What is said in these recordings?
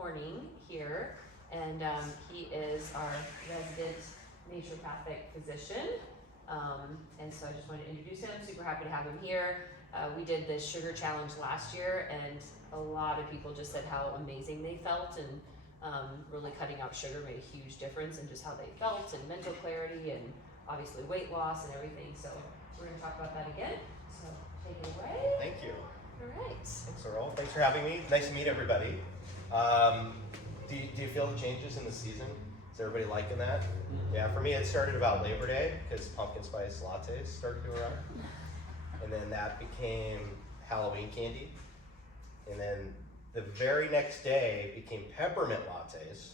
morning here, and he is our resident naturopathic physician. And so I just wanted to introduce him. Super happy to have him here. We did this sugar challenge last year, and a lot of people just said how amazing they felt, and really cutting out sugar made a huge difference in just how they felt and mental clarity and obviously weight loss and everything. So we're going to talk about that again. So take it away. Thank you. All right. Thanks, Earl. Thanks for having me. Nice to meet everybody. Do you feel the changes in the season? Is everybody liking that? Yeah, for me it started about Labor Day because pumpkin spice lattes started to arrive. And then that became Halloween candy. And then the very next day became peppermint lattes.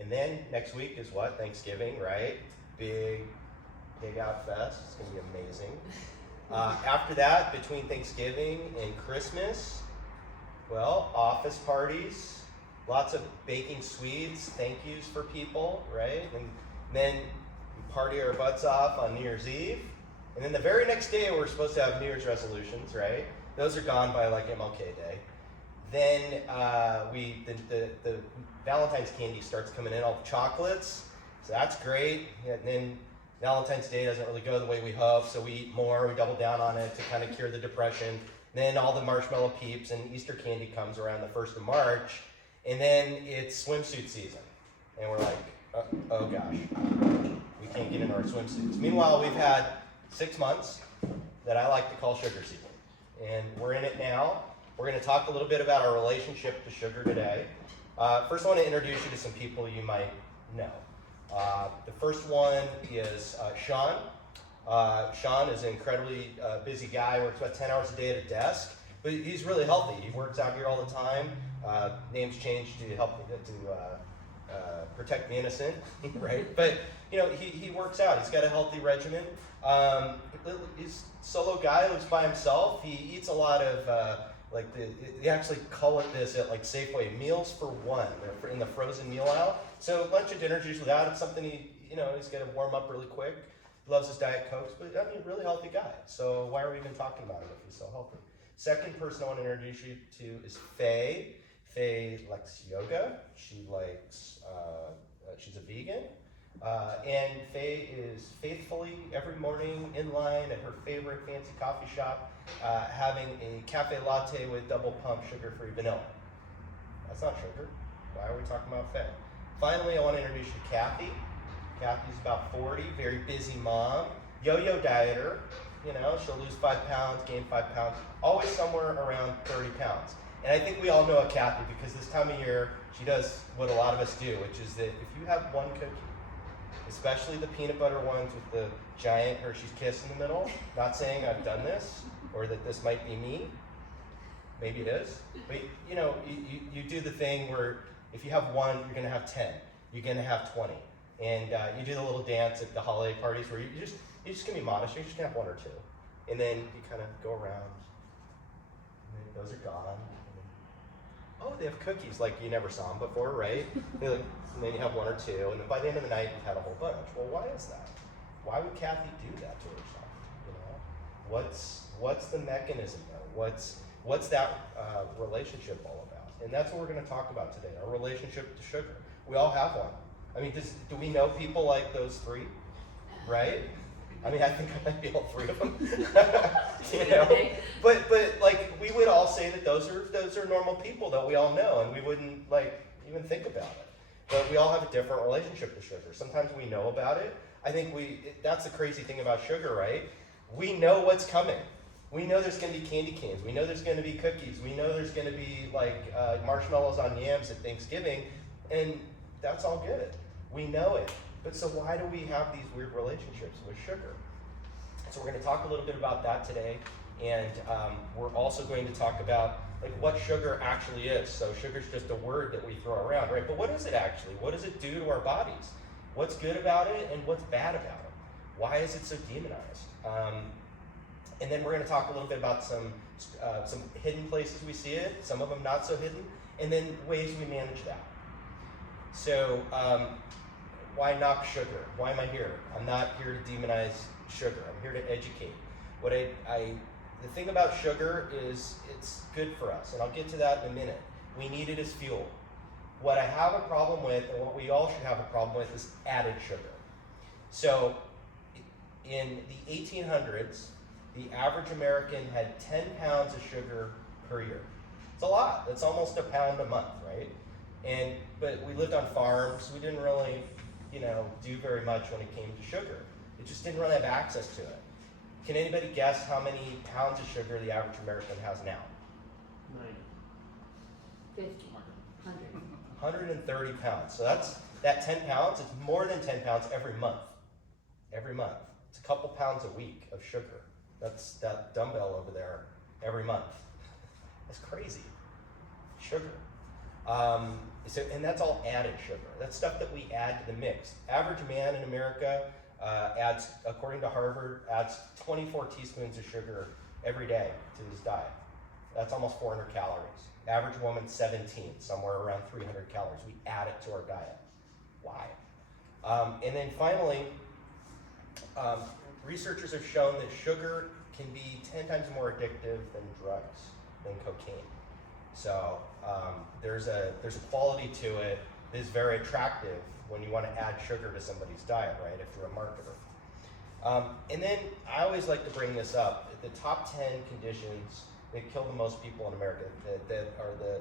And then next week is what? Thanksgiving, right? Big out fest. It's gonna be amazing. After that, between Thanksgiving and Christmas, well, office parties, lots of baking sweets, thank yous for people, right? And then we party our butts off on New Year's Eve. And then the very next day, we're supposed to have New Year's resolutions, right? Those are gone by like MLK Day. Then the Valentine's candy starts coming in, all the chocolates, so that's great. And then Valentine's Day doesn't really go the way we hope, so we eat more, we double down on it to kind of cure the depression. Then all the marshmallow peeps and Easter candy comes around the 1st of March, and then it's swimsuit season. And we're like, oh gosh, we can't get into our swimsuits. Meanwhile, we've had 6 months that I like to call sugar season. And we're in it now. We're gonna talk a little bit about our relationship to sugar today. First I wanna introduce you to some people you might know. The first one is Sean. Sean is an incredibly busy guy, works about 10 hours a day at a desk, but he's really healthy. He works out here all the time. Name's changed to help to protect the innocent, right? But you know, he works out. He's got a healthy regimen. He's a solo guy, lives by himself. He eats a lot of they actually call it this at like Safeway, meals for one. They're in the frozen meal aisle. So lunch and dinner's usually out. It's something he's got to warm up really quick. He loves his Diet Cokes, but I mean, really healthy guy. So why are we even talking about him if he's so healthy? Second person I want to introduce you to is Faye. Faye likes yoga. She likes, she's a vegan. And Faye is faithfully every morning in line at her favorite fancy coffee shop, having a cafe latte with double pump sugar-free vanilla. That's not sugar. Why are we talking about Faye? Finally, I want to introduce you to Kathy. Kathy's about 40, very busy mom, yo-yo dieter. You know, she'll lose 5 pounds, gain 5 pounds, always somewhere around 30 pounds. And I think we all know a Kathy because this time of year, she does what a lot of us do, which is that if you have one cookie, especially the peanut butter ones with the giant Hershey's Kiss in the middle, not saying I've done this or that this might be me, maybe it is, but you know, you do the thing where if you have one, you're gonna have 10, you're gonna have 20. And you do the little dance at the holiday parties where you're just gonna be modest, you're just gonna have 1 or 2. And then you kind of go around, and then those are gone. Oh, they have cookies, like you never saw them before, right? And then you have 1 or 2, and then by the end of the night, you've had a whole bunch. Well, why is that? Why would Kathy do that to herself? You know, what's the mechanism though? What's that relationship all about? And that's what we're going to talk about today, our relationship to sugar. We all have one. I mean, do we know people like those 3, right? I mean, I think I might be all 3 of them. You know, but like we would all say that those are normal people that we all know, and we wouldn't like even think about it. But we all have a different relationship to sugar. Sometimes we know about it. I think that's the crazy thing about sugar, right? We know what's coming. We know there's going to be candy canes. We know there's going to be cookies. We know there's going to be like marshmallows on yams at Thanksgiving, and that's all good. We know it. But so why do we have these weird relationships with sugar? So we're going to talk a little bit about that today, and we're also going to talk about like what sugar actually is. So sugar's just a word that we throw around, right? But what is it actually? What does it do to our bodies? What's good about it and what's bad about it? Why is it so demonized? And then we're going to talk a little bit about some hidden places we see it, some of them not so hidden, and then ways we manage that. So why knock sugar? Why am I here? I'm not here to demonize sugar. I'm here to educate. The thing about sugar is it's good for us, and I'll get to that in a minute. We need it as fuel. What I have a problem with, and what we all should have a problem with, is added sugar. So in the 1800s, the average American had 10 pounds of sugar per year. It's a lot. It's almost a pound a month, right? But we lived on farms. We didn't really, do very much when it came to sugar. It just didn't really have access to it. Can anybody guess how many pounds of sugar the average American has now? 50, 100. 130 pounds. So that 10 pounds, it's more than 10 pounds every month. Every month. It's a couple pounds a week of sugar. That's that dumbbell over there every month. That's crazy. Sugar. And that's all added sugar. That's stuff that we add to the mix. Average man in America adds, according to Harvard, adds 24 teaspoons of sugar every day to his diet. That's almost 400 calories. Average woman, 17, somewhere around 300 calories. We add it to our diet. Why? And then finally, researchers have shown that sugar can be 10 times more addictive than drugs, than cocaine. So there's a quality to it that is very attractive when you want to add sugar to somebody's diet, right, if you're a marketer. And then I always like to bring this up. The top 10 conditions that kill the most people in America, that are the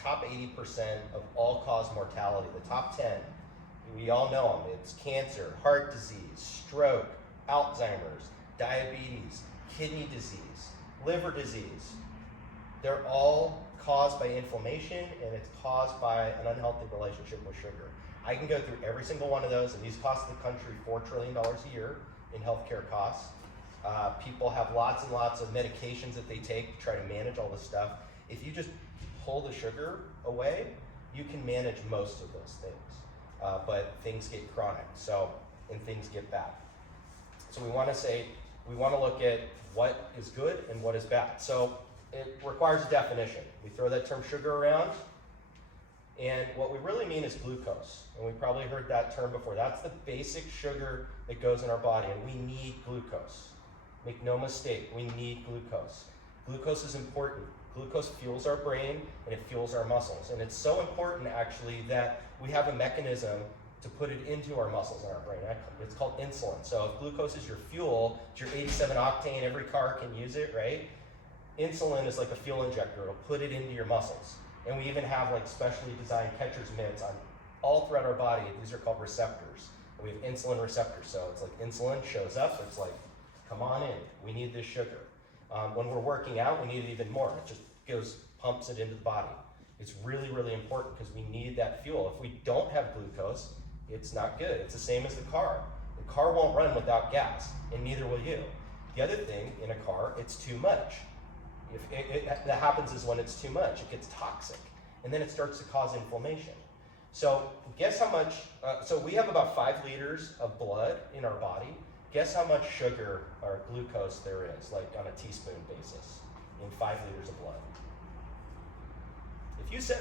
top 80% of all-cause mortality, the top 10, we all know them. It's cancer, heart disease, stroke, Alzheimer's, diabetes, kidney disease, liver disease. They're all caused by inflammation, and it's caused by an unhealthy relationship with sugar. I can go through every single one of those, and these cost the country $4 trillion a year in healthcare costs. People have lots and lots of medications that they take to try to manage all this stuff. If you just pull the sugar away, you can manage most of those things. But things get chronic, and things get bad. So we want to look at what is good and what is bad. So it requires a definition. We throw that term sugar around, and what we really mean is glucose. And we probably heard that term before. That's the basic sugar that goes in our body, and we need glucose. Make no mistake, we need glucose. Glucose is important. Glucose fuels our brain, and it fuels our muscles. And it's so important, actually, that we have a mechanism to put it into our muscles in our brain. It's called insulin. So if glucose is your fuel, it's your 87 octane, every car can use it, right? Insulin is like a fuel injector. It'll put it into your muscles. And we even have like specially designed catcher's mitts on all throughout our body. These are called receptors. And we have insulin receptors. So it's like insulin shows up. It's like, come on in. We need this sugar. When we're working out, we need it even more. It just pumps it into the body. It's really, really important because we need that fuel. If we don't have glucose, it's not good. It's the same as the car. The car won't run without gas, and neither will you. The other thing in a car, it's too much. That happens is when it's too much, it gets toxic, and then it starts to cause inflammation. So guess how much, so we have about 5 liters of blood in our body. Guess how much sugar or glucose there is, like on a teaspoon basis, in 5 liters of blood. If you said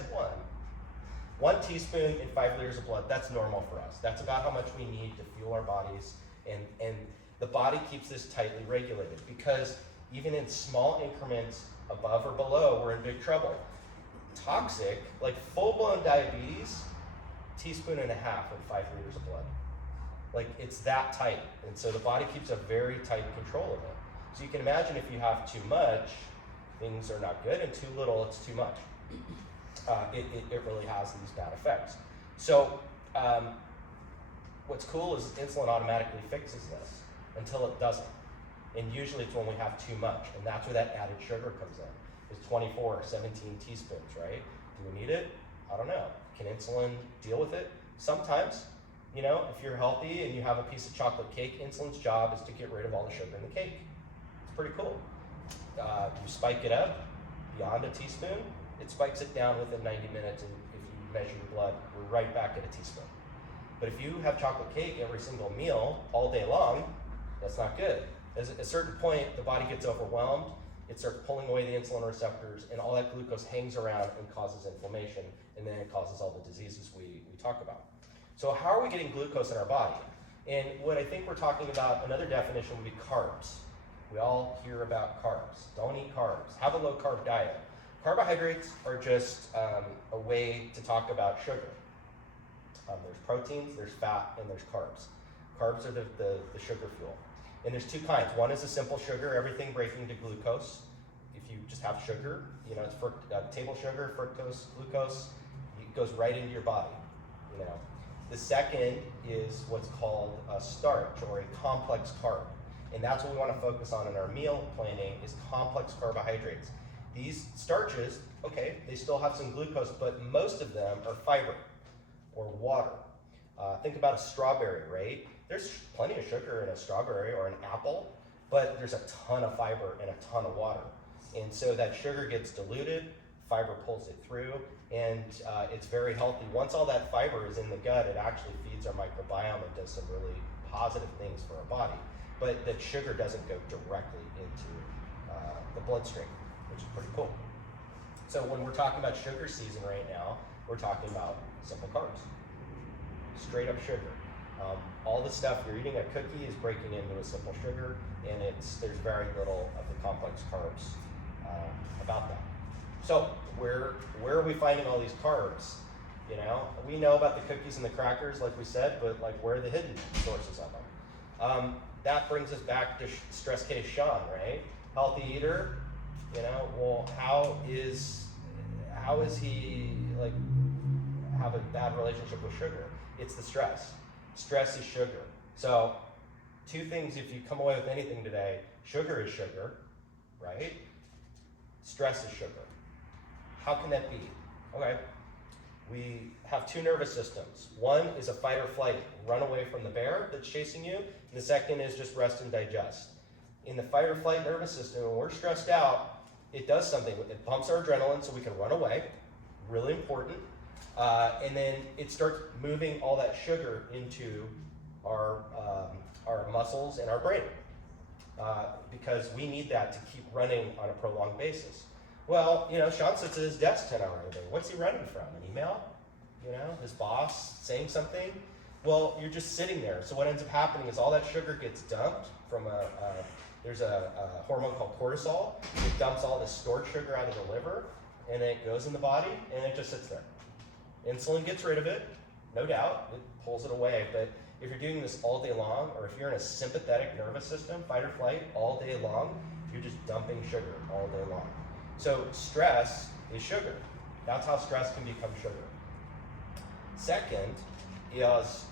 1 teaspoon in 5 liters of blood, that's normal for us. That's about how much we need to fuel our bodies, and the body keeps this tightly regulated, because even in small increments above or below, we're in big trouble. Toxic, like full-blown diabetes, 1.5 teaspoons in 5 liters of blood. Like, it's that tight, and so the body keeps a very tight control of it. So you can imagine if you have too much, things are not good, and too little, it's too much. It really has these bad effects. So what's cool is insulin automatically fixes this until it doesn't. And usually it's when we have too much, and that's where that added sugar comes in. It's 24 or 17 teaspoons, right? Do we need it? I don't know. Can insulin deal with it? Sometimes. If you're healthy and you have a piece of chocolate cake, insulin's job is to get rid of all the sugar in the cake. It's pretty cool. You spike it up beyond a teaspoon, it spikes it down within 90 minutes, and if you measure your blood, we're right back at a teaspoon. But if you have chocolate cake every single meal, all day long, that's not good. At a certain point, the body gets overwhelmed, it starts pulling away the insulin receptors, and all that glucose hangs around and causes inflammation, and then it causes all the diseases we talk about. So how are we getting glucose in our body? And what I think we're talking about, another definition would be carbs. We all hear about carbs. Don't eat carbs. Have a low-carb diet. Carbohydrates are just a way to talk about sugar. There's proteins, there's fat, and there's carbs. Carbs are the sugar fuel. And there's two kinds. One is a simple sugar, everything breaking to glucose. If you just have sugar, it's table sugar, fructose, glucose, it goes right into your body. The second is what's called a starch or a complex carb. And that's what we want to focus on in our meal planning is complex carbohydrates. These starches, okay, they still have some glucose, but most of them are fiber or water. Think about a strawberry, right? There's plenty of sugar in a strawberry or an apple, but there's a ton of fiber and a ton of water. And so that sugar gets diluted, fiber pulls it through, and it's very healthy. Once all that fiber is in the gut, it actually feeds our microbiome and does some really positive things for our body. But that sugar doesn't go directly into the bloodstream, which is pretty cool. So when we're talking about sugar season right now, we're talking about simple carbs, straight up sugar. All the stuff you're eating, a cookie is breaking into a simple sugar, and there's very little of the complex carbs about that. So where are we finding all these carbs? We know about the cookies and the crackers, like we said, but where are the hidden sources of them? That brings us back to stress case Sean, right? Healthy eater, well, how is he have a bad relationship with sugar? It's the stress. Stress is sugar. So two things, if you come away with anything today, sugar is sugar, right? Stress is sugar. How can that be? Okay, we have two nervous systems. One is a fight or flight, run away from the bear that's chasing you, and the second is just rest and digest. In the fight or flight nervous system, when we're stressed out, it does something. It pumps our adrenaline so we can run away, really important. And then it starts moving all that sugar into our muscles and our brain because we need that to keep running on a prolonged basis. Well, Sean sits at his desk 10 hours a day. What's he running from? An email? His boss saying something? Well, you're just sitting there. So what ends up happening is all that sugar gets dumped from there's a hormone called cortisol. It dumps all this stored sugar out of the liver, and then it goes in the body, and it just sits there. Insulin gets rid of it, no doubt, it pulls it away, but if you're doing this all day long, or if you're in a sympathetic nervous system, fight or flight, all day long, you're just dumping sugar all day long. So stress is sugar. That's how stress can become sugar. Second is,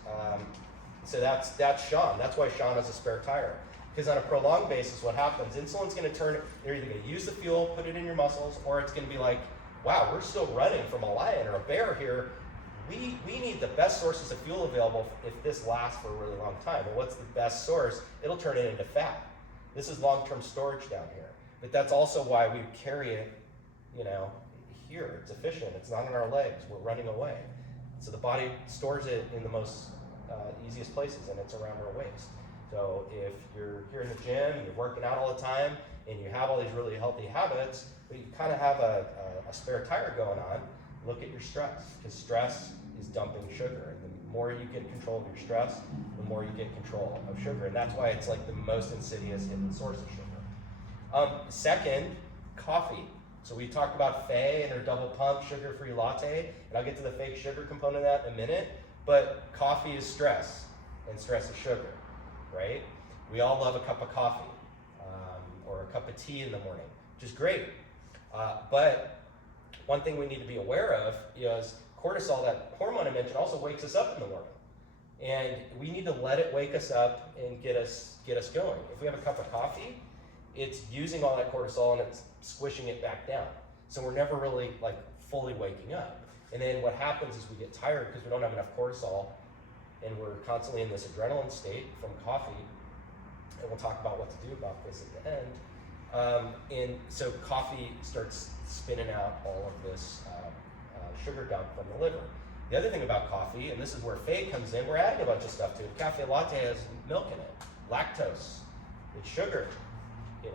so that's Sean. That's why Sean has a spare tire. Because on a prolonged basis, what happens, insulin's gonna they're either gonna use the fuel, put it in your muscles, or it's gonna be like, wow, we're still running from a lion or a bear here. We need the best sources of fuel available if this lasts for a really long time. And what's the best source? It'll turn it into fat. This is long-term storage down here. But that's also why we carry it, here. It's efficient. It's not in our legs. We're running away. So the body stores it in the most easiest places, and it's around our waist. So if you're here in the gym and you're working out all the time and you have all these really healthy habits, but you kind of have a spare tire going on, look at your stress, because stress is dumping sugar. And the more you get control of your stress, the more you get control of sugar. And that's why it's like the most insidious hidden source of sugar. Second, coffee. So we talked about Faye and her double pump sugar-free latte, and I'll get to the fake sugar component of that in a minute, but coffee is stress, and stress is sugar, right? We all love a cup of coffee, or a cup of tea in the morning, which is great. But one thing we need to be aware of is cortisol, that hormone I mentioned, also wakes us up in the morning. And we need to let it wake us up and get us going. If we have a cup of coffee, it's using all that cortisol and it's squishing it back down. So we're never really fully waking up. And then what happens is we get tired because we don't have enough cortisol and we're constantly in this adrenaline state from coffee. And we'll talk about what to do about this at the end. And so coffee starts spinning out all of this sugar dump from the liver. The other thing about coffee, and this is where Faye comes in, we're adding a bunch of stuff to it. Cafe latte has milk in it, lactose, it's sugar. If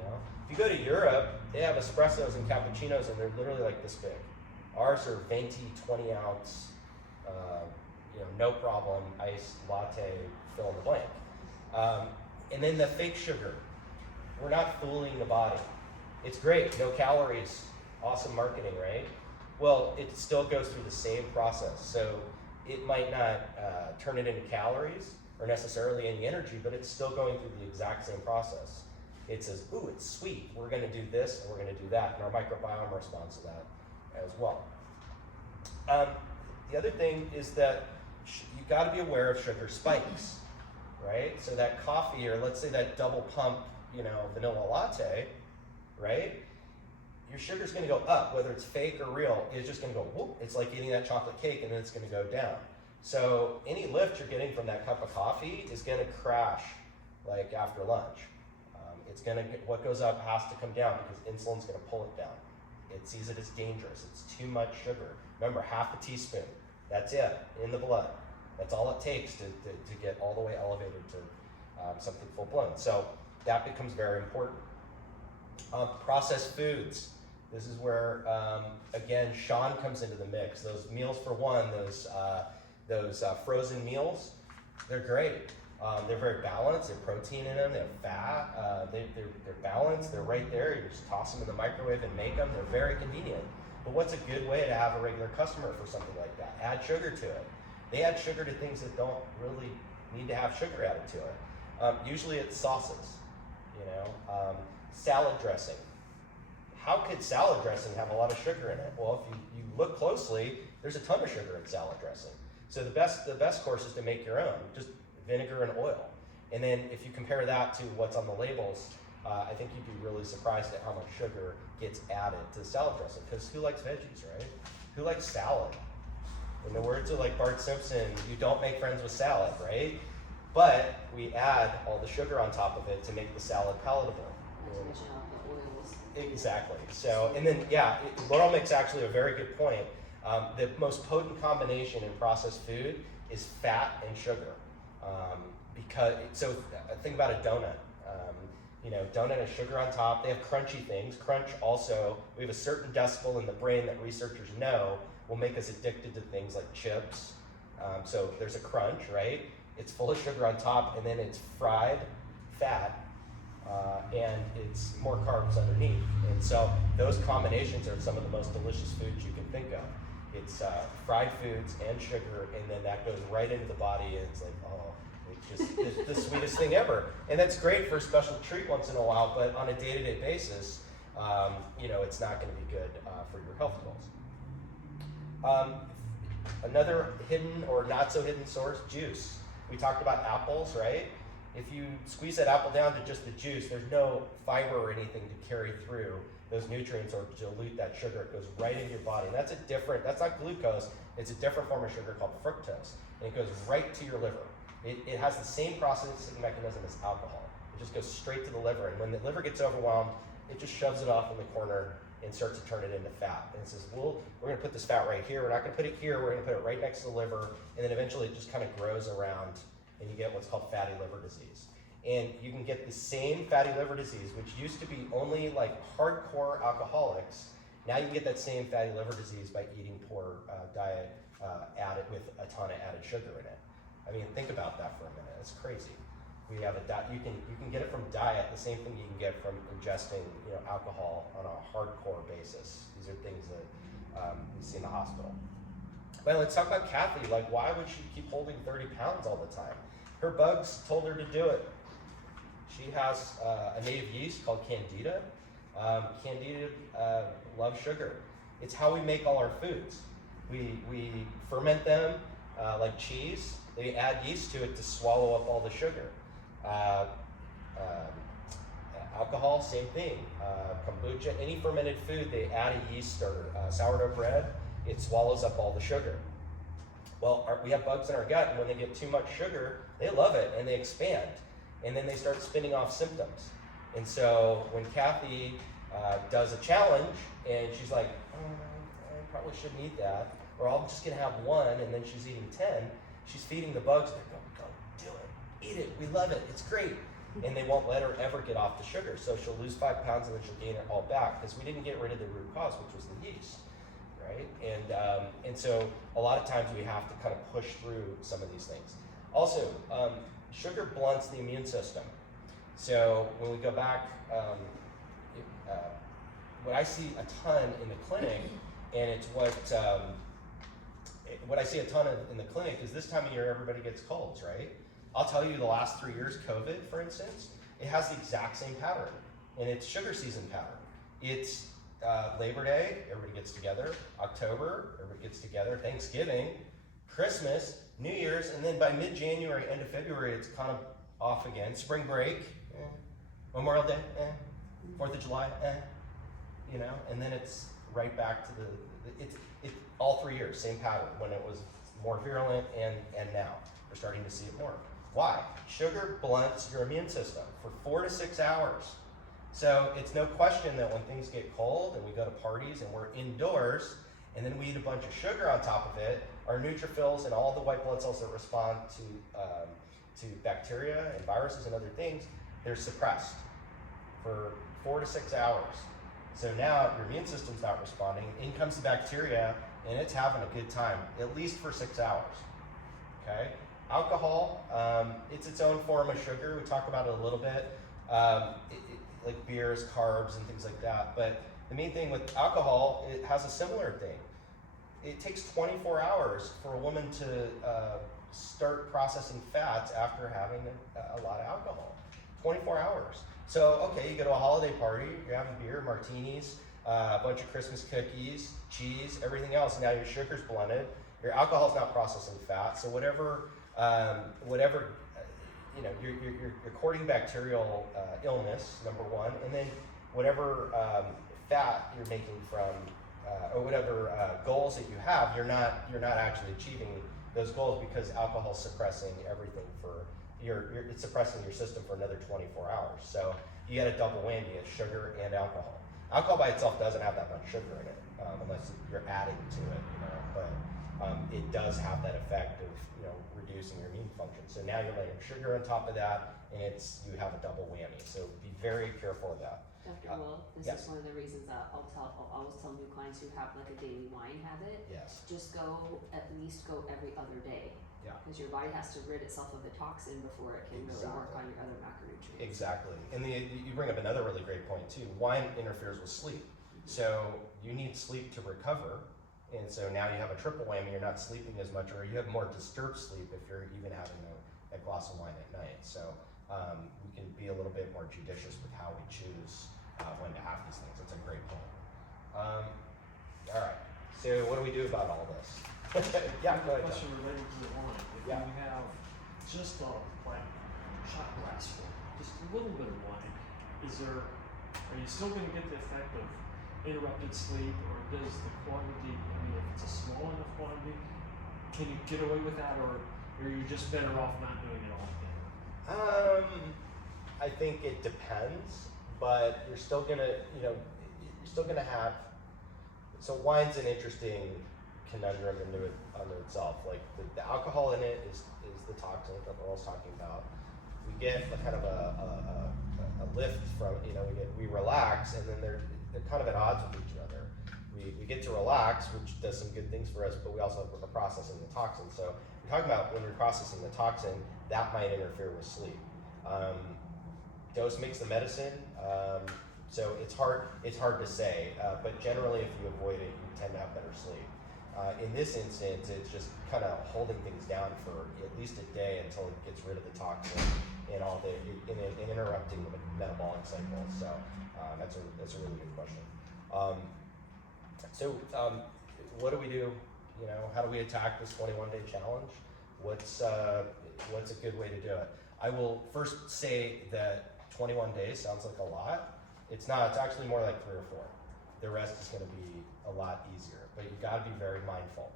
you go to Europe, they have espressos and cappuccinos, and they're literally like this big. Ours are venti 20 ounce, no problem, iced latte, fill in the blank. And then the fake sugar. We're not fooling the body. It's great, no calories, Awesome marketing, right? Well, it still goes through the same process. So it might not turn it into calories or necessarily any energy, but it's still going through the exact same process. It says, ooh, it's sweet. We're going to do this and we're going to do that. And our microbiome responds to that as well. The other thing is that you got to be aware of sugar spikes, right? So that coffee, or let's say that double pump, vanilla latte, right? Your sugar's going to go up, whether it's fake or real. It's just going to go whoop. It's like eating that chocolate cake, and then it's going to go down. So any lift you're getting from that cup of coffee is going to crash, like after lunch. It's going to what goes up has to come down because insulin's going to pull it down. It sees it as dangerous. It's too much sugar. Remember, half a teaspoon. That's it in the blood. That's all it takes to get all the way elevated to something full blown. So that becomes very important. Processed foods. This is where, again, Sean comes into the mix. Those meals for one, those frozen meals, they're great. They're very balanced. They have protein in them. They have fat. They're balanced. They're right there. You just toss them in the microwave and make them. They're very convenient. But what's a good way to have a regular customer for something like that? Add sugar to it. They add sugar to things that don't really need to have sugar added to it. Usually it's sauces, salad dressing. How could salad dressing have a lot of sugar in it? Well, if you look closely, there's a ton of sugar in salad dressing. So the best course is to make your own, just vinegar and oil. And then if you compare that to what's on the labels, I think you'd be really surprised at how much sugar gets added to the salad dressing. Because who likes veggies, right? Who likes salad? In the words of like Bart Simpson, you don't make friends with salad, right? But we add all the sugar on top of it to make the salad palatable. Exactly. So, and then, Laurel makes actually a very good point. The most potent combination in processed food is fat and sugar. Think about a donut. Donut has sugar on top. They have crunchy things. Crunch also, we have a certain decibel in the brain that researchers know will make us addicted to things like chips. So there's a crunch, right? It's full of sugar on top, and then it's fried fat, and it's more carbs underneath. And so those combinations are some of the most delicious foods you can think of. It's fried foods and sugar, and then that goes right into the body, and it's like, it's the sweetest thing ever. And that's great for a special treat once in a while, but on a day-to-day basis, it's not going to be good for your health goals. Another hidden or not so hidden source, juice. We talked about apples, right? If you squeeze that apple down to just the juice, there's no fiber or anything to carry through those nutrients or dilute that sugar. It goes right into your body. And that's not glucose, it's a different form of sugar called fructose. And it goes right to your liver. It has the same processing mechanism as alcohol. It just goes straight to the liver. And when the liver gets overwhelmed, it just shoves it off in the corner and starts to turn it into fat. And it says, well, we're going to put this fat right here. We're not going to put it here. We're going to put it right next to the liver. And then eventually it just kind of grows around, and you get what's called fatty liver disease. And you can get the same fatty liver disease, which used to be only like hardcore alcoholics. Now you can get that same fatty liver disease by eating poor diet added with a ton of added sugar in it. I mean, think about that for a minute. It's crazy. We have you can get it from diet, the same thing you can get from ingesting alcohol on a hardcore basis. These are things that we see in the hospital. But let's talk about Kathy. Like, why would she keep holding 30 pounds all the time? Her bugs told her to do it. She has a native yeast called Candida. Candida loves sugar. It's how we make all our foods. We ferment them like cheese. They add yeast to it to swallow up all the sugar. Alcohol, same thing. Kombucha, any fermented food, they add a yeast starter. Sourdough bread, it swallows up all the sugar. Well, we have bugs in our gut, and when they get too much sugar, they love it and they expand. And then they start spinning off symptoms. And so when Kathy does a challenge and she's like, I probably shouldn't eat that, or I'm just gonna have one, and then she's eating 10, she's feeding the bugs. They're going, go, do it, eat it, we love it, it's great. And they won't let her ever get off the sugar. So she'll lose 5 pounds and then she'll gain it all back because we didn't get rid of the root cause, which was the yeast, right? And so a lot of times we have to kind of push through some of these things. Also, sugar blunts the immune system. So when we go back, what I see a ton in the clinic, and it's what I see a ton of in the clinic is this time of year everybody gets colds, right? I'll tell you the last 3 years, COVID, for instance, it has the exact same pattern, and it's sugar season pattern. It's Labor Day, everybody gets together. October, everybody gets together. Thanksgiving, Christmas, New Year's, and then by mid-January, end of February, it's kind of off again. Spring break, Memorial Day, 4th of July, you know, and then it's right back to it's all 3 years, same pattern, when it was more virulent and now. We're starting to see it more. Why? Sugar blunts your immune system for 4 to 6 hours. So it's no question that when things get cold and we go to parties and we're indoors and then we eat a bunch of sugar on top of it, our neutrophils and all the white blood cells that respond to bacteria and viruses and other things, they're suppressed for 4 to 6 hours. So now your immune system's not responding, in comes the bacteria, and it's having a good time, at least for 6 hours, okay? Alcohol, it's its own form of sugar. We talk about it a little bit, like beers, carbs, and things like that. But the main thing with alcohol, it has a similar thing. It takes 24 hours for a woman to start processing fats after having a lot of alcohol. 24 hours. So, okay, you go to a holiday party, you're having beer, martinis, a bunch of Christmas cookies, cheese, everything else. Now your sugar's blunted. Your alcohol's not processing fat. So whatever you know, you're courting bacterial illness, number one, and then whatever fat you're making from or whatever goals that you have, you're not actually achieving those goals because alcohol's suppressing everything for it's suppressing your system for another 24 hours. So you get a double whammy of sugar and alcohol. Alcohol by itself doesn't have that much sugar in it unless you're adding to it, you know. But it does have that effect of, you know, reducing your immune function. So now you're layering sugar on top of that, and you have a double whammy. So be very careful of that. Dr. Will, this yes. is one of the reasons that I'll always tell new clients who have like a daily wine habit. Yes. Just at least go every other day. Yeah. Because your body has to rid itself of the toxin before it can really work on your other macronutrients. Exactly. And you bring up another really great point too. Wine interferes with sleep. So you need sleep to recover. And so now you have a triple whammy, you're not sleeping as much, or you have more disturbed sleep if you're even having a glass of wine at night. So we can be a little bit more judicious with how we choose when to have these things. That's a great point. All right, so what do we do about all this? Yeah, go ahead. Question related to the wine. If Yeah. you have just like shot glass full, just a little bit of wine, are you still going to get the effect of interrupted sleep, or does the quantity, I mean, if it's a small enough quantity, can you get away with that, or are you just better off not doing it altogether? I think it depends, but you're still gonna have, so wine's an interesting conundrum unto itself. Like the alcohol in it is the toxin that we're always talking about. We get a kind of a lift from, you know, we relax, and then they're kind of at odds with each other. We get to relax, which does some good things for us, but we also are processing the toxin. So we're talking about when you're processing the toxin, that might interfere with sleep. Dose makes the medicine, so it's hard to say, but generally if you avoid it, you tend to have better sleep. In this instance, it's just kind of holding things down for at least a day until it gets rid of the toxin and interrupting the metabolic cycle. So that's a really good question. What do we do? You know, how do we attack this 21-day challenge? What's a good way to do it? I will first say that 21 days sounds like a lot. It's not. It's actually more like 3 or 4. The rest is going to be a lot easier, but you got to be very mindful,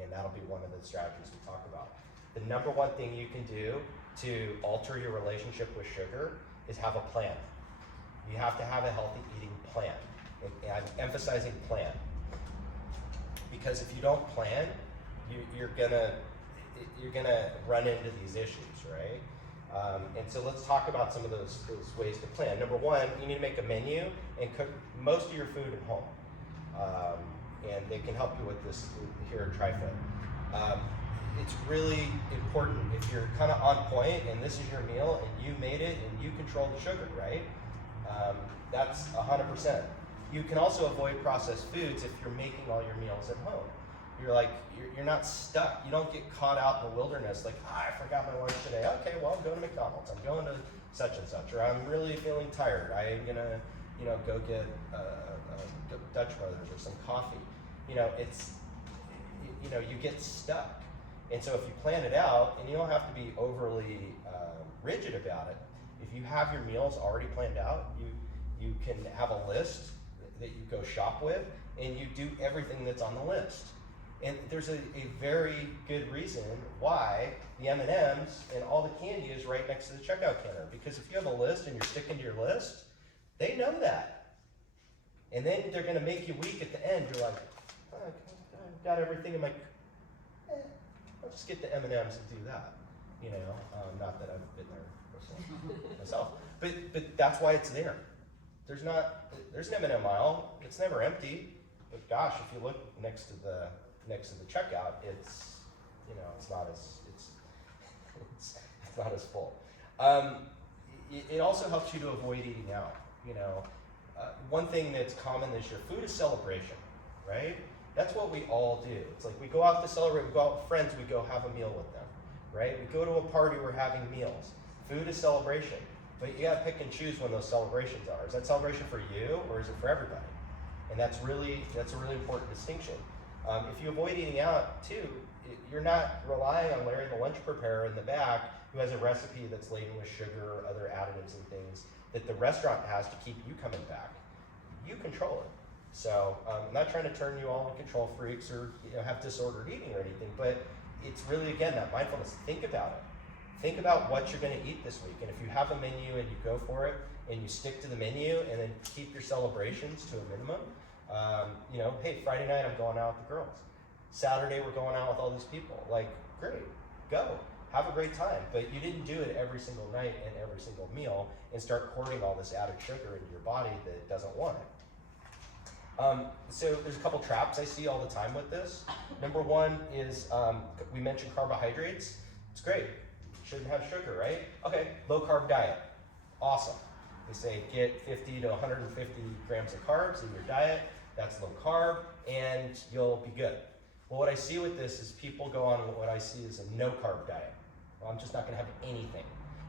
and that'll be one of the strategies we talk about. The number one thing you can do to alter your relationship with sugar is have a plan. You have to have a healthy eating plan, and I'm emphasizing plan, because if you don't plan, you're gonna run into these issues, right? And so let's talk about some of those ways to plan. Number one, you need to make a menu and cook most of your food at home. And they can help you with this here at TriFit. It's really important if you're kind of on point and this is your meal and you made it and you control the sugar, right? That's 100%. You can also avoid processed foods if you're making all your meals at home. You're not stuck. You don't get caught out in the wilderness like, I forgot my lunch today. Okay, well, I'm going to McDonald's. I'm going to such and such, or I'm really feeling tired. I'm gonna, go get Dutch Brothers or some coffee. You get stuck. And so if you plan it out, and you don't have to be overly rigid about it, if you have your meals already planned out, you can have a list that you go shop with, and you do everything that's on the list. And there's a very good reason why the M&Ms and all the candy is right next to the checkout counter. Because if you have a list and you're sticking to your list, they know that. And then they're going to make you weak at the end. You're like, oh, I've got everything in my... I'll just get the M&Ms and do that. Not that I've been there myself. But that's why it's there. There's an M&M aisle. It's never empty. But gosh, if you look next to the checkout, it's not as full. It also helps you to avoid eating out. One thing that's common this year, food is celebration, right? That's what we all do. It's like we go out to celebrate, we go out with friends, we go have a meal with them, right? We go to a party, we're having meals. Food is celebration, but you gotta pick and choose when those celebrations are. Is that celebration for you, or is it for everybody? And that's a really important distinction. If you avoid eating out too, you're not relying on Larry, the lunch preparer in the back, who has a recipe that's laden with sugar or other additives and things that the restaurant has to keep you coming back. You control it. So I'm not trying to turn you all into control freaks or have disordered eating or anything, but it's really, again, that mindfulness. Think about it. Think about what you're going to eat this week. And if you have a menu and you go for it and you stick to the menu and then keep your celebrations to a minimum, hey, Friday night I'm going out with the girls. Saturday we're going out with all these people. Like, great, go. Have a great time. But you didn't do it every single night and every single meal and start hoarding all this added sugar into your body that doesn't want it. So there's a couple traps I see all the time with this. Number one is, we mentioned carbohydrates. It's great. Shouldn't have sugar, right? Okay, low carb diet. Awesome. They say get 50 to 150 grams of carbs in your diet. That's low carb, and you'll be good. Well, what I see with this is people go on what I see is a no carb diet. Well, I'm just not gonna have anything.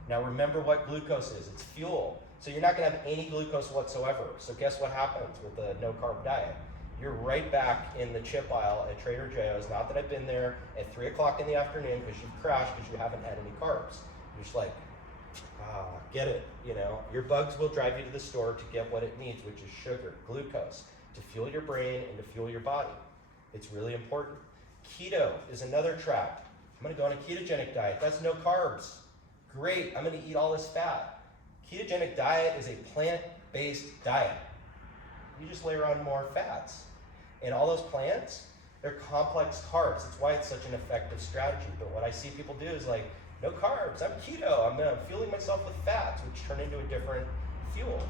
Now remember what glucose is, it's fuel. So you're not gonna have any glucose whatsoever. So guess what happens with the no carb diet? You're right back in the chip aisle at Trader Joe's. Not that I've been there at 3 o'clock in the afternoon because you've crashed because you haven't had any carbs. You're just like, get it, Your bugs will drive you to the store to get what it needs, which is sugar, glucose, to fuel your brain and to fuel your body. It's really important. Keto is another trap. I'm gonna go on a ketogenic diet. That's no carbs. Great, I'm gonna eat all this fat. Ketogenic diet is a plant-based diet. You just layer on more fats. And all those plants, they're complex carbs. That's why it's such an effective strategy. But what I see people do is like, no carbs, I'm keto, I'm fueling myself with fats, which turn into a different fuel.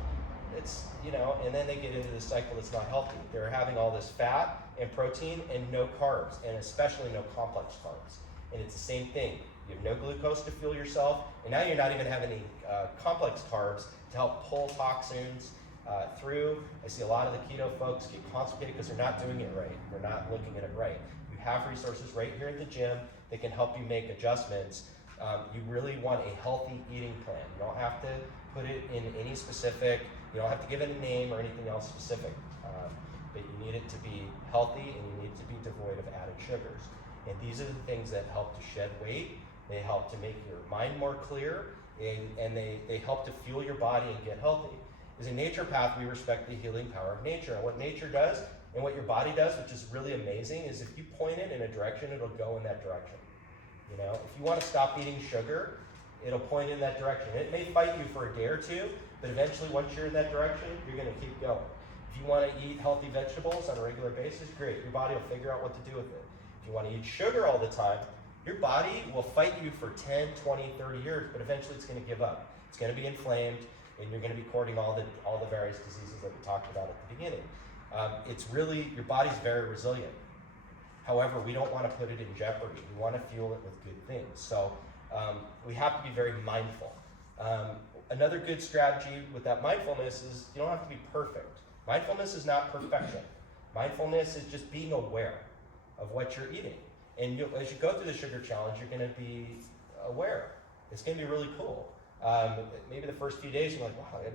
It's, and then they get into this cycle that's not healthy. They're having all this fat and protein and no carbs, and especially no complex carbs. And it's the same thing. You have no glucose to fuel yourself, and now you're not even having any complex carbs to help pull toxins through. I see a lot of the keto folks get constipated because they're not doing it right. They're not looking at it right. You have resources right here at the gym that can help you make adjustments. You really want a healthy eating plan. You don't have to put it in any specific, you don't have to give it a name or anything else specific. But you need it to be healthy and you need it to be devoid of added sugars. And these are the things that help to shed weight. They help to make your mind more clear, and they help to fuel your body and get healthy. As a naturopath, we respect the healing power of nature. And what nature does and what your body does, which is really amazing, is if you point it in a direction, it'll go in that direction. If you want to stop eating sugar, it'll point in that direction. It may fight you for a day or two, but eventually once you're in that direction, you're going to keep going. If you want to eat healthy vegetables on a regular basis, great. Your body will figure out what to do with it. If you want to eat sugar all the time, your body will fight you for 10, 20, 30 years, but eventually it's going to give up. It's going to be inflamed, and you're going to be courting all the various diseases that we talked about at the beginning. It's really, your body's very resilient. However, we don't want to put it in jeopardy. We want to fuel it with good things. So we have to be very mindful. Another good strategy with that mindfulness is you don't have to be perfect. Mindfulness is not perfection. Mindfulness is just being aware of what you're eating. And as you go through the sugar challenge, you're going to be aware. It's going to be really cool. Maybe the first few days you're like, wow, I had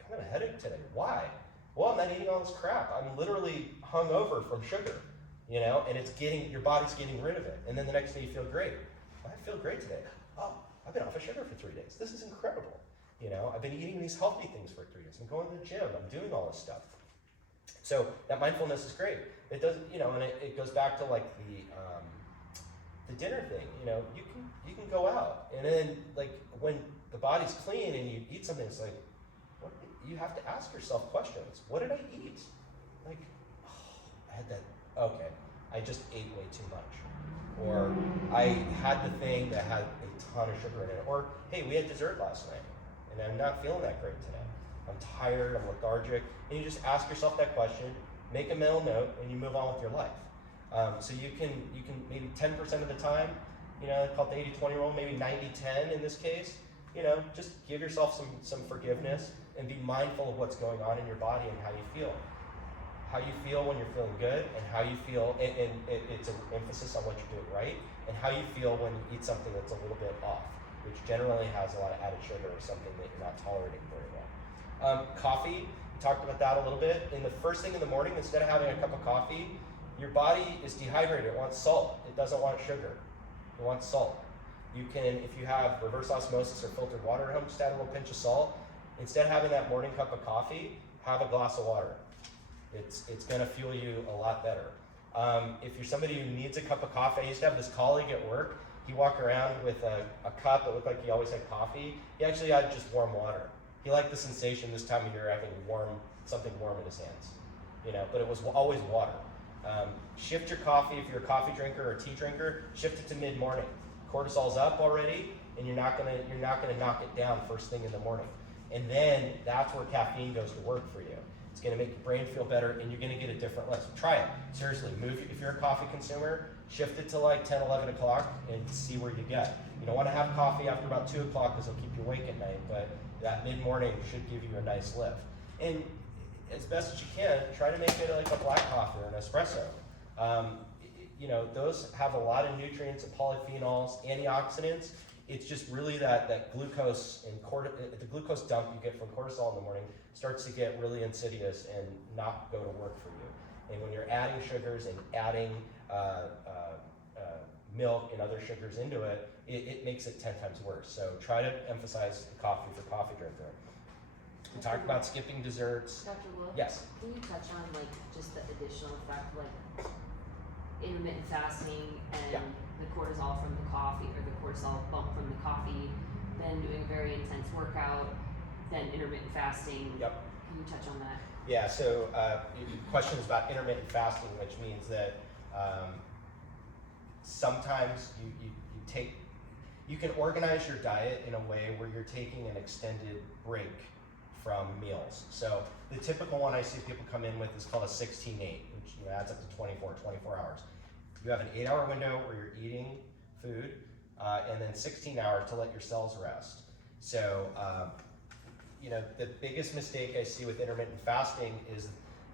kind of a headache today. Why? Well, I'm not eating all this crap. I'm literally hungover from sugar, you know, and your body's getting rid of it. And then the next day you feel great. Well, I feel great today. Oh, I've been off of sugar for 3 days. This is incredible. You know, I've been eating these healthy things for 3 days. I'm going to the gym. I'm doing all this stuff. So that mindfulness is great. It doesn't, you know, and it goes back to like the dinner thing. You know, you can go out, and then like when the body's clean and you eat something, it's like, what, you have to ask yourself questions. What did I eat? Like, oh, I had that. Okay, I just ate way too much, or I had the thing that had a ton of sugar in it, or hey, we had dessert last night, and I'm not feeling that great today. I'm tired, I'm lethargic, and you just ask yourself that question, make a mental note, and you move on with your life. So you can maybe 10% of the time, you know, called the 80-20 rule, maybe 90-10 in this case, you know, just give yourself some forgiveness and be mindful of what's going on in your body and how you feel. How you feel when you're feeling good, and how you feel, and it's an emphasis on what you're doing right, and how you feel when you eat something that's a little bit off, which generally has a lot of added sugar or something that you're not tolerating very well. Coffee, we talked about that a little bit. In the first thing in the morning, instead of having a cup of coffee, your body is dehydrated. It wants salt. It doesn't want sugar. It wants salt. You can, if you have reverse osmosis or filtered water at home, just add a little pinch of salt. Instead of having that morning cup of coffee, have a glass of water. It's going to fuel you a lot better. If you're somebody who needs a cup of coffee, I used to have this colleague at work. He walked around with a cup that looked like he always had coffee. He actually had just warm water. He liked the sensation this time of year having something warm in his hands, you know, but it was always water. Shift your coffee, if you're a coffee drinker or a tea drinker, shift it to mid-morning. Cortisol's up already, and you're not gonna knock it down first thing in the morning. And then that's where caffeine goes to work for you. It's gonna make your brain feel better, and you're gonna get a different life. So try it, seriously. If you're a coffee consumer, shift it to like 10, 11 o'clock and see where you get. You don't wanna have coffee after about 2 o'clock because it'll keep you awake at night, but that mid-morning should give you a nice lift. And as best as you can, try to make it like a black coffee or an espresso. You know, those have a lot of nutrients and polyphenols, antioxidants. It's just really that glucose and the glucose dump you get from cortisol in the morning starts to get really insidious and not go to work for you. And when you're adding sugars and adding milk and other sugars into it, it makes it 10 times worse. So try to emphasize the coffee for coffee drinker. We talked about skipping desserts. Dr. Will? Yes. Can you touch on like just the additional effect, like intermittent fasting and Yeah. the cortisol from the coffee, or the cortisol bump from the coffee, then doing a very intense workout, then intermittent fasting? Yep. Can you touch on that? Yeah, so questions about intermittent fasting, which means that sometimes you can organize your diet in a way where you're taking an extended break from meals. So the typical one I see people come in with is called a 16-8, which adds up to 24 hours. You have an 8-hour window where you're eating food, and then 16 hours to let your cells rest. So the biggest mistake I see with intermittent fasting is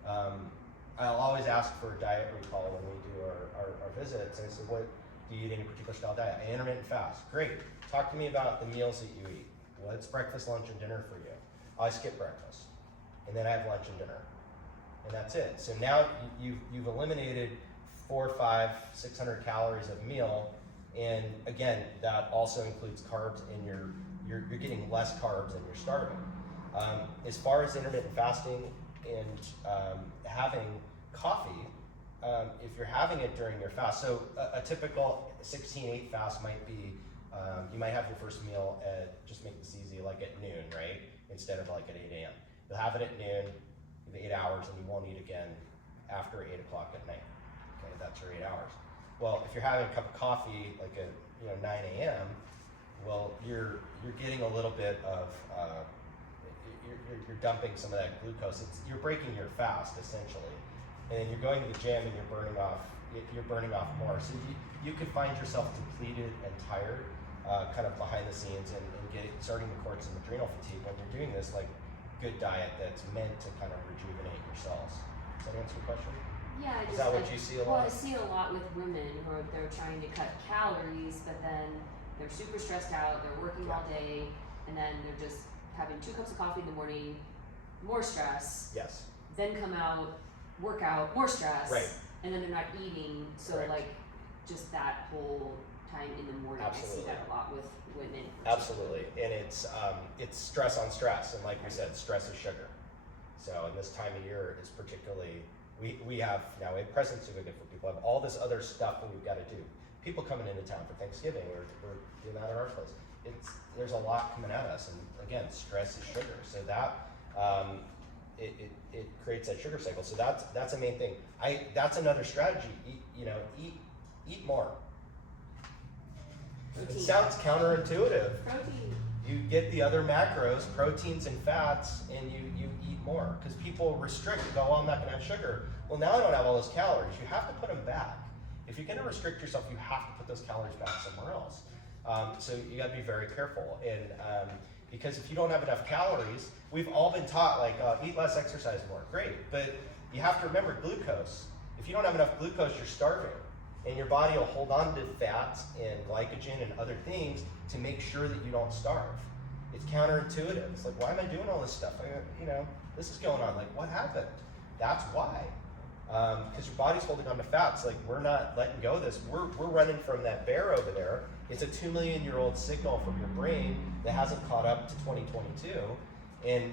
I'll always ask for a diet recall when we do our visits. And I say, what do you eat any particular style diet? I intermittent fast. Great. Talk to me about the meals that you eat. What's breakfast, lunch, and dinner for you? I skip breakfast, and then I have lunch and dinner, and that's it. So now you've eliminated 400, 500, 600 calories of meal, and again, that also includes carbs, and you're getting less carbs and you're starving. As far as intermittent fasting and having coffee, if you're having it during your fast, so a typical 16-8 fast might be, you might have your first meal at, just make this easy, like at noon, right? Instead of like at 8 a.m. You'll have it at noon, the 8 hours, and you won't eat again after 8 o'clock at night. Okay, that's your 8 hours. Well, if you're having a cup of coffee like at 9 a.m., well, you're getting a little bit of you're dumping some of that glucose. You're breaking your fast essentially, and then you're going to the gym and you're burning off more. So you could find yourself depleted and tired, kind of behind the scenes, and starting to court some adrenal fatigue when you're doing this like good diet that's meant to kind of rejuvenate your cells. Does that answer your question? Yeah, Is that what you see a well, lot? I see it a lot with women who are they're trying to cut calories, but then they're super stressed out. They're working all day, and then they're just having 2 cups of coffee in the morning, more stress. Yes. Then come out, work out, more stress. Right. And then they're not eating, so Correct. like just that whole time in the morning. Absolutely. I see that a lot with women. Absolutely, and it's stress on stress, and like we said, stress is sugar. So in this time of year is particularly, we have now a presents to go get for people, have all this other stuff that we've got to do. People coming into town for Thanksgiving, we're doing that at our place. There's a lot coming at us, and again, stress is sugar. So that it creates that sugar cycle. So that's a main thing. That's another strategy. Eat more. Protein. It sounds counterintuitive. Protein. You get the other macros, proteins and fats, and you eat more. Because people restrict, go, well, I'm not gonna have sugar. Well, now I don't have all those calories. You have to put them back. If you're gonna restrict yourself, you have to put those calories back somewhere else. So you gotta be very careful. And because if you don't have enough calories, we've all been taught like, eat less, exercise more. Great, but you have to remember glucose. If you don't have enough glucose, you're starving. And your body will hold on to fats and glycogen and other things to make sure that you don't starve. It's counterintuitive. It's like, why am I doing all this stuff? This is going on. Like, what happened? That's why. Because your body's holding on to fats. Like, we're not letting go of this. We're running from that bear over there. It's a 2 million year old signal from your brain that hasn't caught up to 2022. And,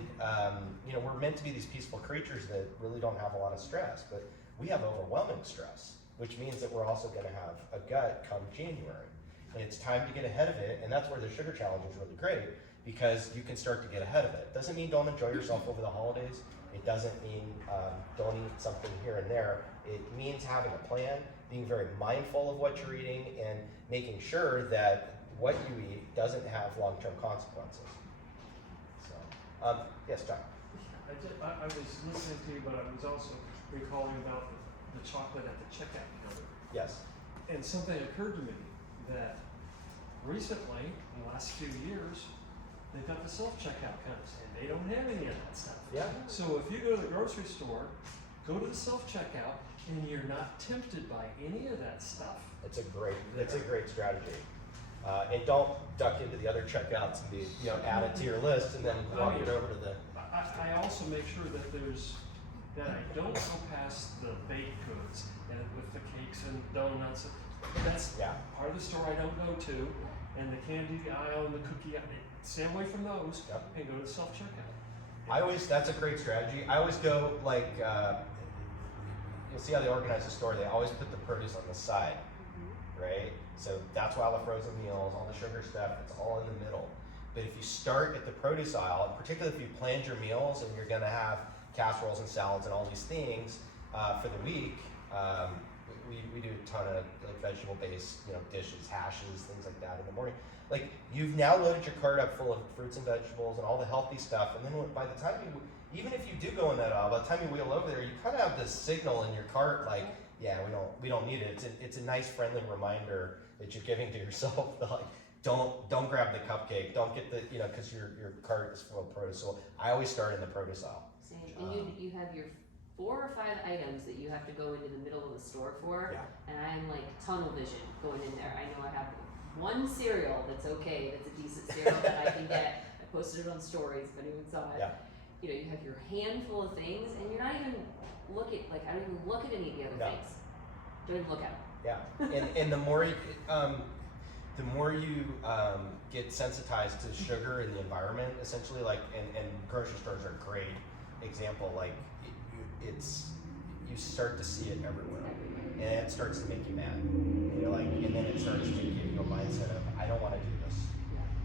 we're meant to be these peaceful creatures that really don't have a lot of stress. But we have overwhelming stress, which means that we're also going to have a gut come January. And it's time to get ahead of it, and that's where the sugar challenge is really great, because you can start to get ahead of it. Doesn't mean don't enjoy yourself over the holidays. It doesn't mean don't eat something here and there. It means having a plan, being very mindful of what you're eating, and making sure that what you eat doesn't have long-term consequences. So, yes, John? I was listening to you, but I was also recalling about the chocolate at the checkout counter. Yes. And something occurred to me that recently, in the last few years, they've got the self-checkout counters, and they don't have any of that stuff. Yeah. So if you go to the grocery store, go to the self-checkout, and you're not tempted by any of that stuff. It's a great strategy. And don't duck into the other checkouts and add it to your list and then walk it over to the. I also make sure that I don't go past the baked goods and with the cakes and donuts. That's part of the store I don't go to, and the candy aisle and the cookie aisle. Stay away from those and go to the self-checkout. That's a great strategy. I always go like, you'll see how they organize the store. They always put the produce on the side, right? So that's why all the frozen meals, all the sugar stuff, it's all in the middle. But if you start at the produce aisle, and particularly if you planned your meals and you're gonna have casseroles and salads and all these things for the week, we do a ton of like vegetable-based, dishes, hashes, things like that in the morning. Like you've now loaded your cart up full of fruits and vegetables and all the healthy stuff, and then by the time even if you do go in that aisle, by the time you wheel over there, you kind of have this signal in your cart like, yeah, we don't need it. It's a nice friendly reminder that you're giving to yourself. Like, don't grab the cupcake. Don't get the because your cart is full of produce. So I always start in the produce aisle. Same. And you have your 4 or 5 items that you have to go into the middle of the store for, and I'm like tunnel vision going in there. I know I have one cereal that's okay, that's a decent cereal that I can get. I posted it on stories if anyone saw it. Yeah. You have your handful of things, and you're not even I don't even look at any of the other things. Don't even look at them. Yeah, and the more you get sensitized to sugar in the environment, essentially, like, and grocery stores are a great example. Like, you start to see it everywhere, and it starts to make you mad. And you're like, and then it starts to give you a mindset of, I don't want to do this.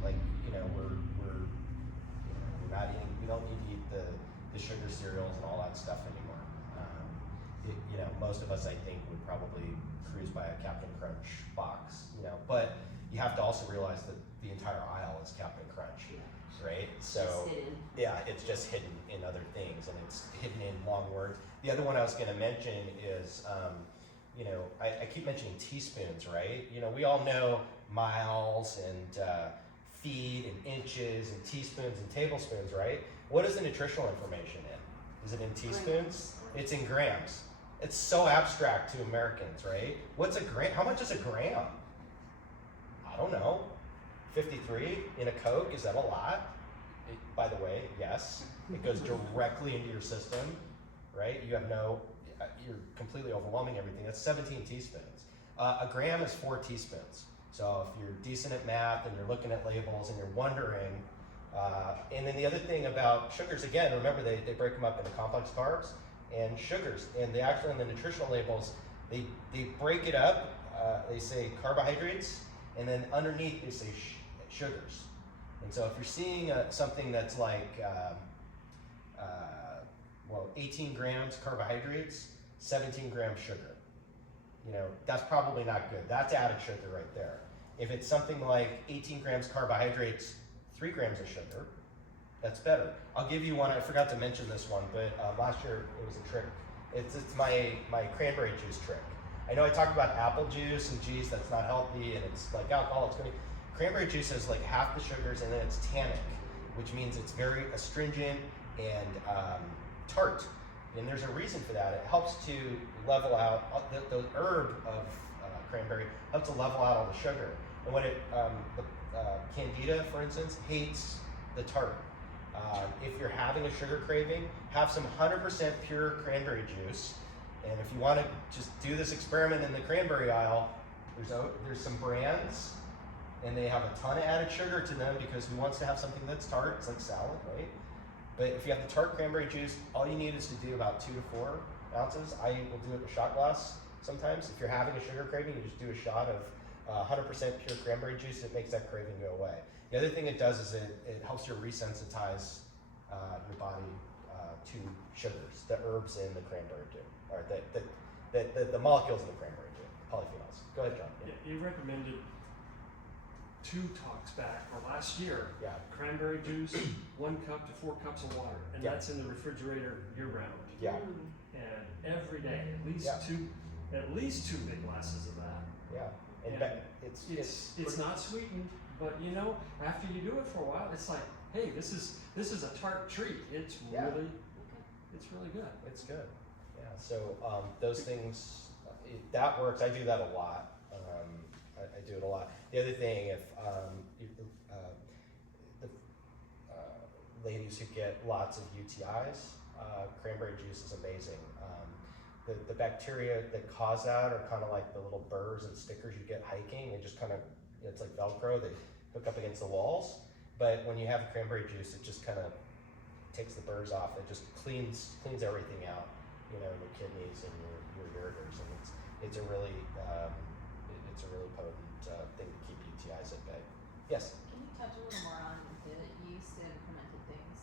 Like, we're not eating. We don't need to eat the sugar cereals and all that stuff anymore. Most of us, I think, would probably cruise by a Captain Crunch box, but you have to also realize that the entire aisle is Captain Crunch, right? So, it's just hidden in other things, and it's hidden in long words. The other one I was going to mention is, I keep mentioning teaspoons, right? We all know miles and feet and inches and teaspoons and tablespoons, right? What is the nutritional information in? Is it in teaspoons? It's in grams. It's so abstract to Americans, right? What's a gram? How much is a gram? I don't know. 53 in a Coke, is that a lot? By the way, yes. It goes directly into your system, right? You have you're completely overwhelming everything. That's 17 teaspoons. A gram is 4 teaspoons. So if you're decent at math and you're looking at labels and you're wondering, and then the other thing about sugars, again, remember they break them up into complex carbs and sugars. And they actually, on the nutritional labels, they break it up. They say carbohydrates, and then underneath they say sugars. And so if you're seeing something that's like, 18 grams carbohydrates, 17 grams sugar, that's probably not good. That's added sugar right there. If it's something like 18 grams carbohydrates, 3 grams of sugar, that's better. I'll give you one. I forgot to mention this one, but last year it was a trick. It's my cranberry juice trick. I know I talked about apple juice and geez, that's not healthy and it's like alcohol. Cranberry juice has like half the sugars and then it's tannic, which means it's very astringent and tart. And there's a reason for that. It helps to level out the herb of cranberry helps to level out all the sugar. And when Candida, for instance, hates the tart. If you're having a sugar craving, have some 100% pure cranberry juice. And if you want to just do this experiment in the cranberry aisle, there's some brands, and they have a ton of added sugar to them because who wants to have something that's tart? It's like salad, right? But if you have the tart cranberry juice, all you need is to do about 2 to 4 ounces. I will do it in a shot glass sometimes. If you're having a sugar craving, you just do a shot of 100% pure cranberry juice. It makes that craving go away. The other thing it does is it helps you resensitize your body to sugars, the herbs in the cranberry do, or the molecules in the cranberry do, polyphenols. Go ahead, John. Yeah, you recommended 2 talks back, or last year, Yeah. cranberry juice, 1 cup to 4 cups of water, and Yeah. that's in the refrigerator year round. Yeah. And every day, at least Yeah. 2 big glasses of that. Yeah. And And it's it's not sweetened, but after you do it for a while, it's like, hey, this is a tart treat. It's Yeah. really good. It's good. Yeah. So those things that works. I do that a lot. I do it a lot. The other thing, if the ladies who get lots of UTIs, cranberry juice is amazing. The bacteria that cause that are kind of like the little burrs and stickers you get hiking. They just kind of, it's like Velcro. They hook up against the walls. But when you have cranberry juice, it just kind of takes the burrs off. It just cleans everything out, your kidneys and your ureters, and it's a really potent thing to keep UTIs at bay. Yes. Can you touch a little more on the yeast and fermented things?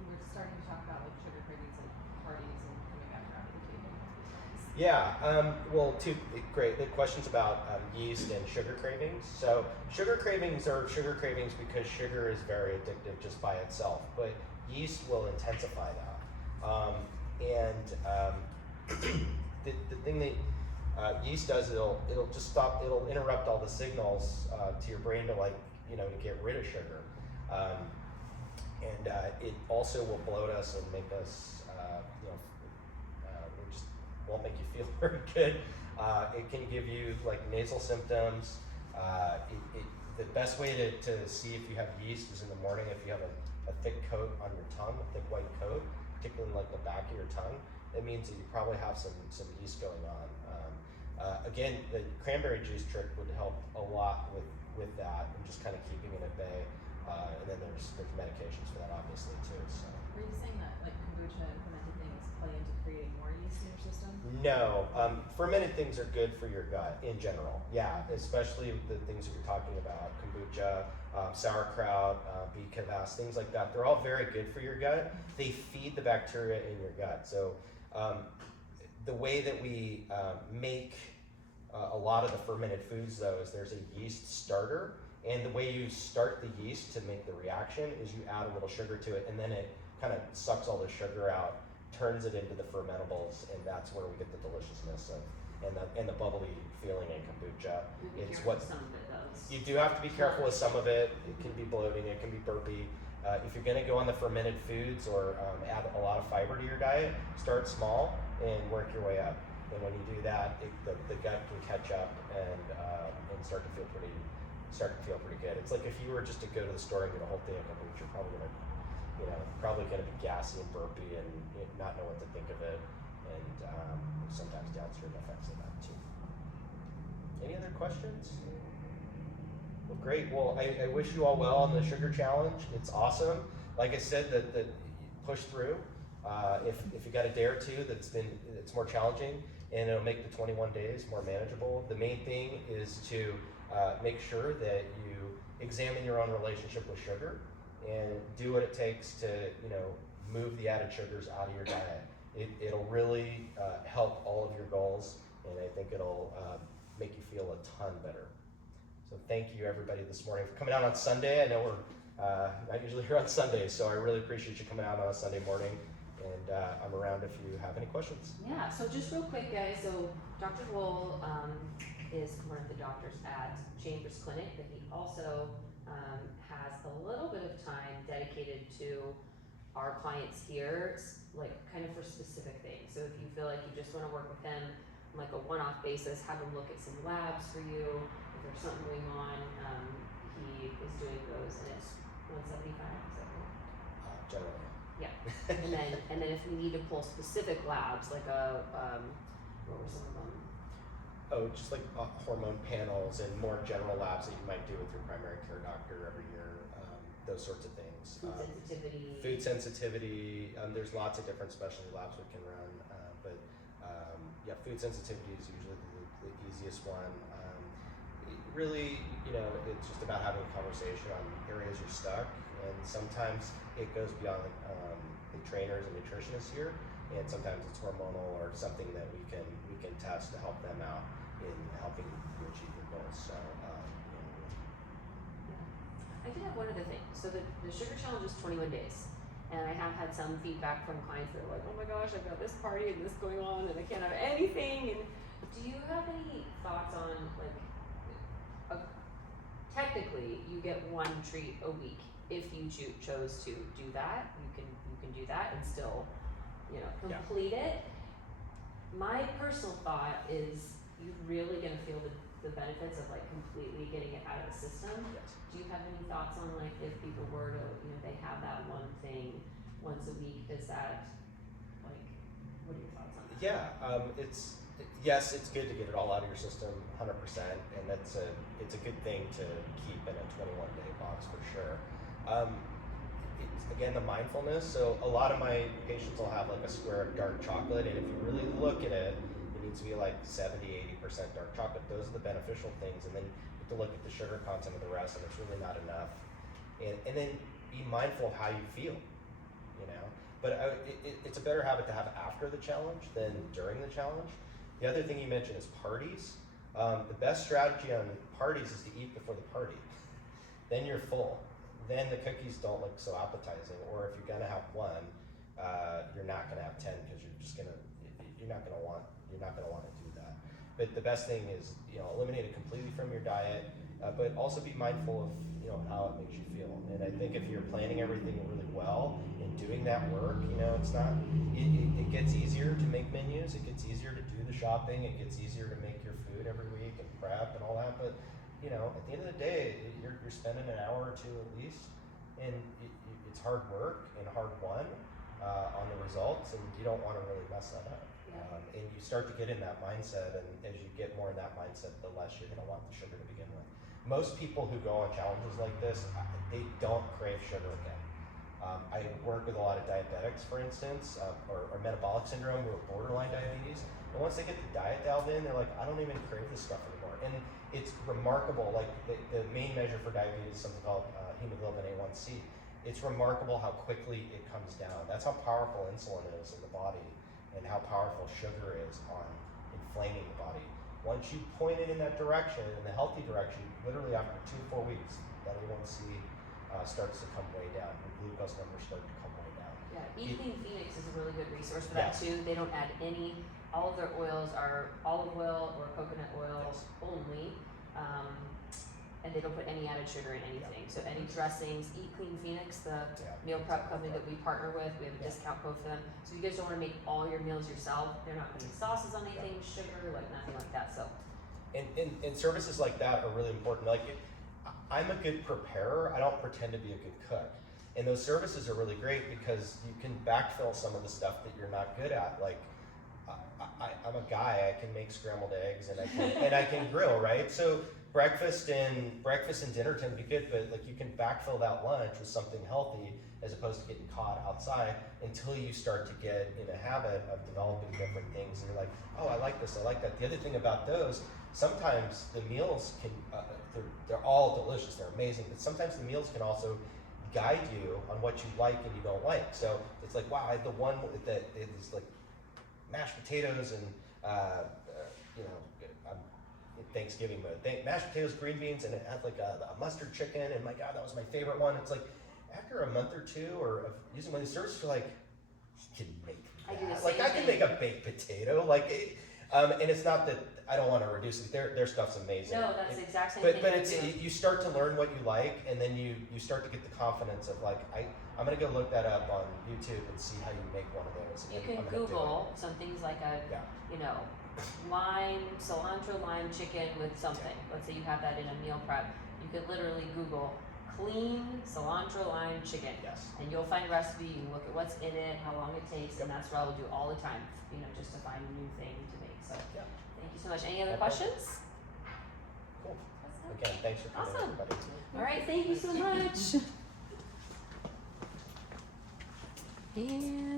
You were starting to talk about like sugar cravings at parties and coming back around to the table. Yeah, well, 2 great questions about yeast and sugar cravings. So sugar cravings are sugar cravings because sugar is very addictive just by itself, but yeast will intensify that. The thing that yeast does, it'll interrupt all the signals to your brain to to get rid of sugar. It also will bloat us and make us, it just won't make you feel very good. It can give you like nasal symptoms. The best way to see if you have yeast is in the morning if you have a thick coat on your tongue, a thick white coat, particularly like the back of your tongue. It means that you probably have some yeast going on. Again, the cranberry juice trick would help a lot with that and just kind of keeping it at bay. And then there's medications for that obviously too. So. Were you saying that like kombucha and fermented things play into creating more yeast in your system? No, fermented things are good for your gut in general. Yeah, especially the things that you're talking about, kombucha, sauerkraut, beet kvass, things like that. They're all very good for your gut. They feed the bacteria in your gut. So the way that we make a lot of the fermented foods though is there's a yeast starter, and the way you start the yeast to make the reaction is you add a little sugar to it, and then it kind of sucks all the sugar out, turns it into the fermentables, and that's where we get the deliciousness and the bubbly feeling in kombucha. It's what some of it does. you do have to be careful with some of it. It can be bloating, it can be burpy. If you're gonna go on the fermented foods or add a lot of fiber to your diet, start small and work your way up. And when you do that, the gut can catch up and start to feel pretty good. It's like if you were just to go to the store and get a whole thing of kombucha, you're probably gonna be gassy and burpy and not know what to think of it, and sometimes downstream effects of that too. Any other questions? Well, great. Well, I wish you all well on the sugar challenge. It's awesome. Like I said, that push through. If you got a day or two it's more challenging, and it'll make the 21 days more manageable. The main thing is to make sure that you examine your own relationship with sugar and do what it takes to move the added sugars out of your diet. It'll really help all of your goals, and I think it'll make you feel a ton better. So thank you everybody this morning for coming out on Sunday. I know we're not usually here on Sundays, so I really appreciate you coming out on a Sunday morning, and I'm around if you have any questions. Yeah, so just real quick guys, so Dr. Wool is one of the doctors at Chambers Clinic, but he also has a little bit of time dedicated to our clients here, like kind of for specific things. So if you feel like you just want to work with him on like a one-off basis, have him look at some labs for you. If there's something going on, he is doing those, and it's $175. Is that right? Generally. Yeah. and then if we need to pull specific labs, like what were some of them? Oh, just like hormone panels and more general labs that you might do with your primary care doctor every year, those sorts of things. Food sensitivity. Food sensitivity, there's lots of different specialty labs we can run, but yeah, food sensitivity is usually the easiest one. Really, it's just about having a conversation on areas you're stuck, and sometimes it goes beyond the trainers and nutritionists here, and sometimes it's hormonal or something that we can test to help them out in helping you achieve your goals. So, I did have one other thing. So the sugar challenge is 21 days. And I have had some feedback from clients that are like, oh my gosh, I've got this party and this going on and I can't have anything. And do you have any thoughts on technically you get one treat a week. If you chose to do that, you can do that and still, complete it. My personal thought is you're really gonna feel the benefits of like completely getting it out of the system. yes. Do you have any thoughts on like if people were to, they have that one thing once a week, does that, like, what are your thoughts on that? Yeah, yes, it's good to get it all out of your system, 100%, and it's a good thing to keep in a 21-day box for sure. It's, again, the mindfulness. So a lot of my patients will have like a square of dark chocolate, and if you really look at it, it needs to be like 70-80% dark chocolate. Those are the beneficial things, and then you have to look at the sugar content of the rest, and it's really not enough. And then be mindful of how you feel, But it's a better habit to have after the challenge than during the challenge. The other thing you mentioned is parties. The best strategy on parties is to eat before the party. Then you're full. Then the cookies don't look so appetizing. Or if you're gonna have one, you're not gonna have 10 because you're not gonna want to do that. But the best thing is eliminate it completely from your diet, but also be mindful of how it makes you feel. And I think if you're planning everything really well and doing that work, it gets easier to make menus. It gets easier to do the shopping. It gets easier to make your food every week and prep and all that. But at the end of the day, you're spending an hour or two at least, and it's hard work and hard won on the results, and you don't want to really mess that up. Yeah. And you start to get in that mindset, and as you get more in that mindset, the less you're going to want the sugar to begin with. Most people who go on challenges like this, they don't crave sugar again. I work with a lot of diabetics, for instance, or metabolic syndrome or borderline diabetes. And once they get the diet dialed in, they're like, I don't even crave this stuff anymore. And it's remarkable, like the main measure for diabetes is something called hemoglobin A1C. It's remarkable how quickly it comes down. That's how powerful insulin is in the body and how powerful sugar is on inflaming the body. Once you point it in that direction, in the healthy direction, literally after 2 to 4 weeks, that A1C starts to come way down. Your glucose numbers start to come way down. Yeah, Eat Clean Phoenix is a really good resource for that Yes. too. They don't add all of their oils are olive oil or coconut oil Yes. only. And and they don't put any added sugar in anything. So any dressings, Eat Clean Phoenix, the Yeah. meal prep company that we partner with, we have a discount code for them. So if you guys don't wanna make all your meals yourself, they're not putting sauces on anything, sugar, like nothing like that, so. And services like that are really important. Like, I'm a good preparer. I don't pretend to be a good cook. And those services are really great because you can backfill some of the stuff that you're not good at. Like, I'm a guy. I can make scrambled eggs and I can grill, right? So breakfast and dinner tend to be good, but like you can backfill that lunch with something healthy as opposed to getting caught outside until you start to get in a habit of developing different things. And you're like, oh, I like this, I like that. The other thing about those, sometimes the meals can, they're all delicious, they're amazing, but sometimes the meals can also guide you on what you like and you don't like. So it's like, wow, I had the one that is like mashed potatoes and, you know, I'm in Thanksgiving mode. Mashed potatoes, green beans, and it had like a mustard chicken, and my God, that was my favorite one. It's like, after a month or two of using one of these services, you're like, you can make I do the that. same Like, I can thing. make a baked potato. Like, and it's not that I don't want to reduce it. Their stuff's amazing. No, that's the exact same But thing. but we it's do. you start to learn what you like, and then you start to get the confidence of like, I'm gonna go look that up on YouTube and see how you make one of those. You and can I'm gonna do it. Google some things like Yeah. you know, cilantro lime chicken with something. Let's say you have that in a meal prep. You could literally Google clean cilantro lime chicken. Yes. And you'll find a recipe, you can look at what's in it, how long it takes, and that's what I will do all the time, you know, just to find a new thing to make. So Yeah. thank you so much. Any other No problem. questions? Cool. Again, thanks for coming, Awesome. everybody. All right, thank you so much. And